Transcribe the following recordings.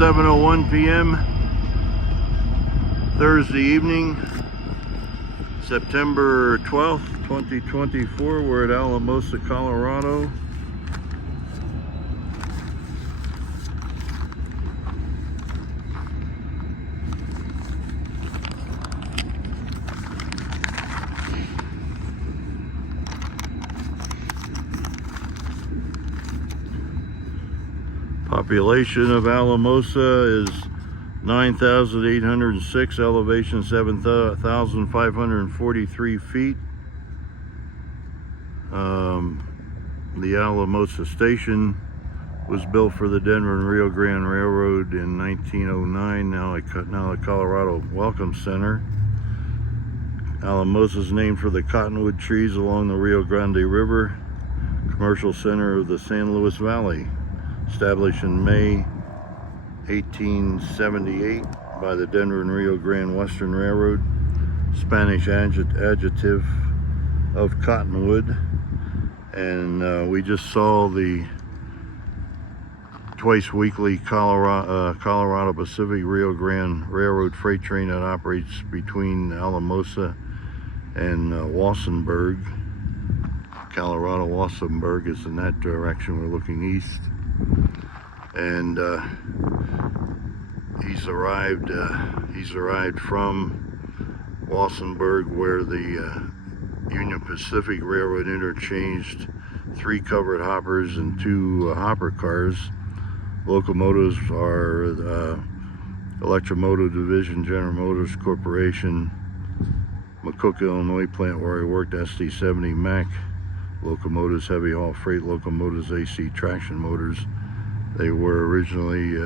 7:01 p.m. Thursday evening, September 12th, 2024. We're at Alamosa, Colorado. Population of Alamosa is 9,806, elevation 7,543 feet. The Alamosa station was built for the Denver and Rio Grande Railroad in 1909, now the Colorado Welcome Center. Alamosa is named for the cottonwood trees along the Rio Grande River, commercial center of the San Luis Valley. Established in May 1878 by the Denver and Rio Grande Western Railroad. Spanish adjective of cottonwood. And we just saw the twice weekly Colorado Pacific Rio Grande Railroad freight train that operates between Alamosa and Walsenburg. Colorado Walsenburg is in that direction. We're looking east. And he's arrived from Walsenburg, where the Union Pacific Railroad interchanged 3 covered hoppers and 2 hopper cars. Locomotives are Electromotive Division, General Motors Corporation, McCook, Illinois plant where I worked, SD70MAC. Locomotives, heavy haul freight locomotives, AC traction motors. They were originally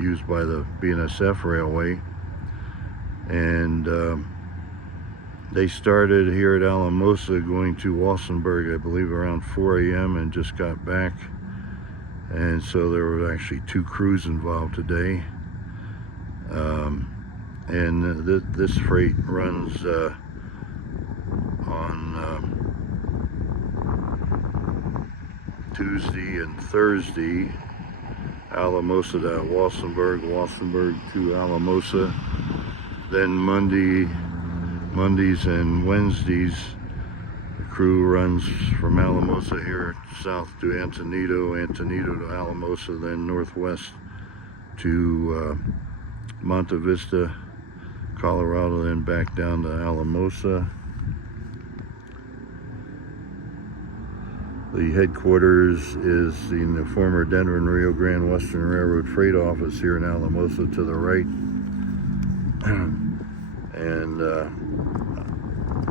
used by the BNSF Railway, and they started here at Alamosa going to Walsenburg, I believe, around 4 a.m. and just got back. And so there were actually 2 crews involved today. This freight runs on Tuesday and Thursday, Alamosa to Walsenburg, Walsenburg to Alamosa. Then Mondays and Wednesdays, the crew runs from Alamosa here south to Antonito, Antonito to Alamosa, then northwest to Monte Vista, Colorado, then back down to Alamosa. The headquarters is in the former Denver and Rio Grande Western Railroad Freight Office here in Alamosa to the right. And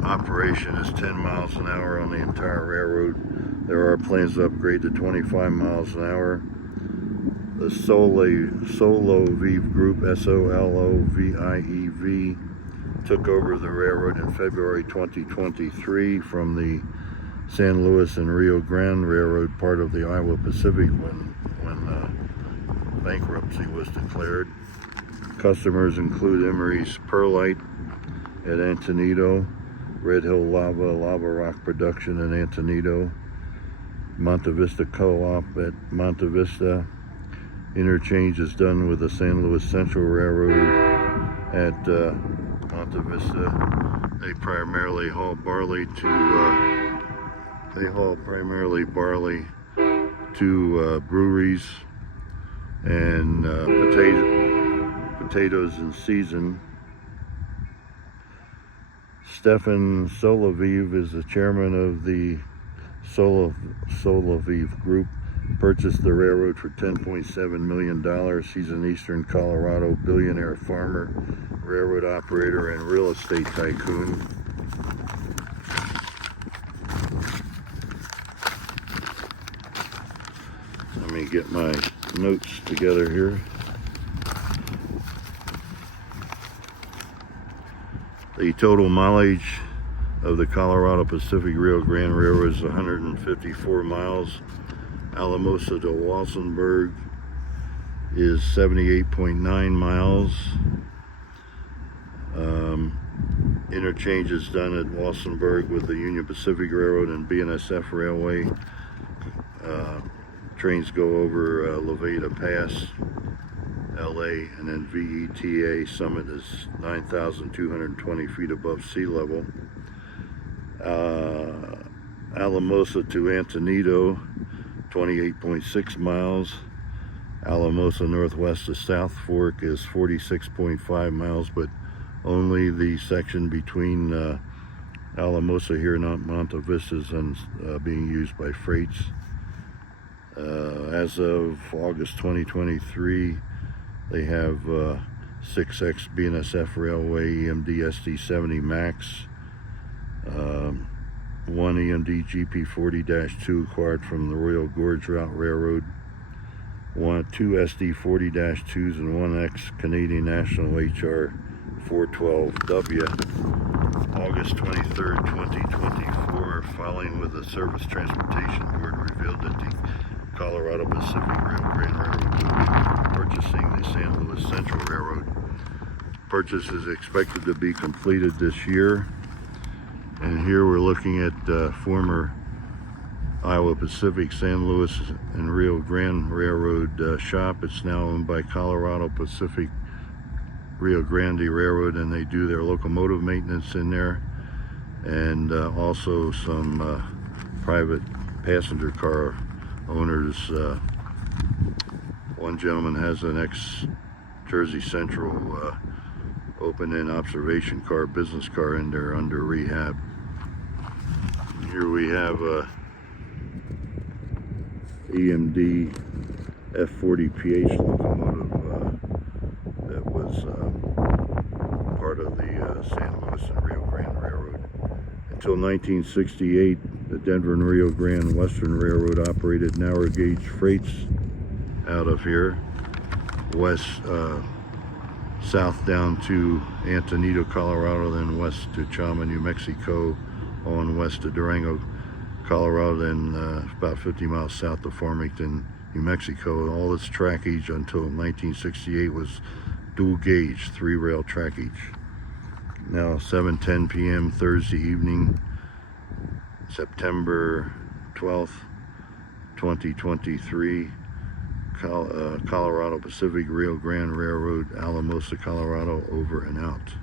operation is 10 miles an hour on the entire railroad. There are plans to upgrade to 25 miles an hour. The Soloviv Group, S-O-L-O-V-I-E-V, took over the railroad in February 2023 from the San Luis and Rio Grande Railroad, part of the Iowa Pacific when bankruptcy was declared. Customers include Emery's Perlite at Antonito, Red Hill Lava Rock Production in Antonito, Monte Vista Co-op at Monte Vista. Interchange is done with the San Luis Central Railroad at Monte Vista. They primarily haul barley to breweries and potatoes in season. Stefan Soloviv is the chairman of the Soloviv Group. Purchased the railroad for $10.7 million. He's an Eastern Colorado billionaire farmer, railroad operator, and real estate tycoon. Let me get my notes together here. The total mileage of the Colorado Pacific Rio Grande Railroad is 154 miles. Alamosa to Walsenburg is 78.9 miles. Interchange is done at Walsenburg with the Union Pacific Railroad and BNSF Railway. Trains go over Levada Pass, LA, and then VETA summit is 9,220 feet above sea level. Alamosa to Antonito, 28.6 miles. Alamosa northwest to South Fork is 46.5 miles, but only the section between Alamosa here in Monte Vista is being used by freights. As of August 2023, they have 6X BNSF Railway EMD SD70MAC, one EMD GP40-2 acquired from the Royal Gorge Route Railroad, two SD40-2s, and one X Canadian National HR 412W. August 23rd, 2024, filing with the Surface Transportation Board revealed that the Colorado Pacific Rio Grande Railroad will be purchasing the San Luis Central Railroad. Purchase is expected to be completed this year. And here we're looking at former Iowa Pacific San Luis and Rio Grande Railroad shop. It's now owned by Colorado Pacific Rio Grande Railroad, and they do their locomotive maintenance in there, and also some private passenger car owners. One gentleman has an ex-Jersey Central open-end observation car, business car in there under rehab. Here we have EMD F40PH locomotive that was part of the San Luis and Rio Grande Railroad. Until 1968, the Denver and Rio Grande Western Railroad operated narrow gauge freights out of here, south down to Antonito, Colorado, then west to Chama, New Mexico, on west to Durango, Colorado, then about 50 miles south to Farmington, New Mexico. All its trackage until 1968 was dual gauge, 3-rail trackage. Now 7:10 p.m. Thursday evening, September 12th, 2023, Colorado Pacific Rio Grande Railroad, Alamosa, Colorado, over and out.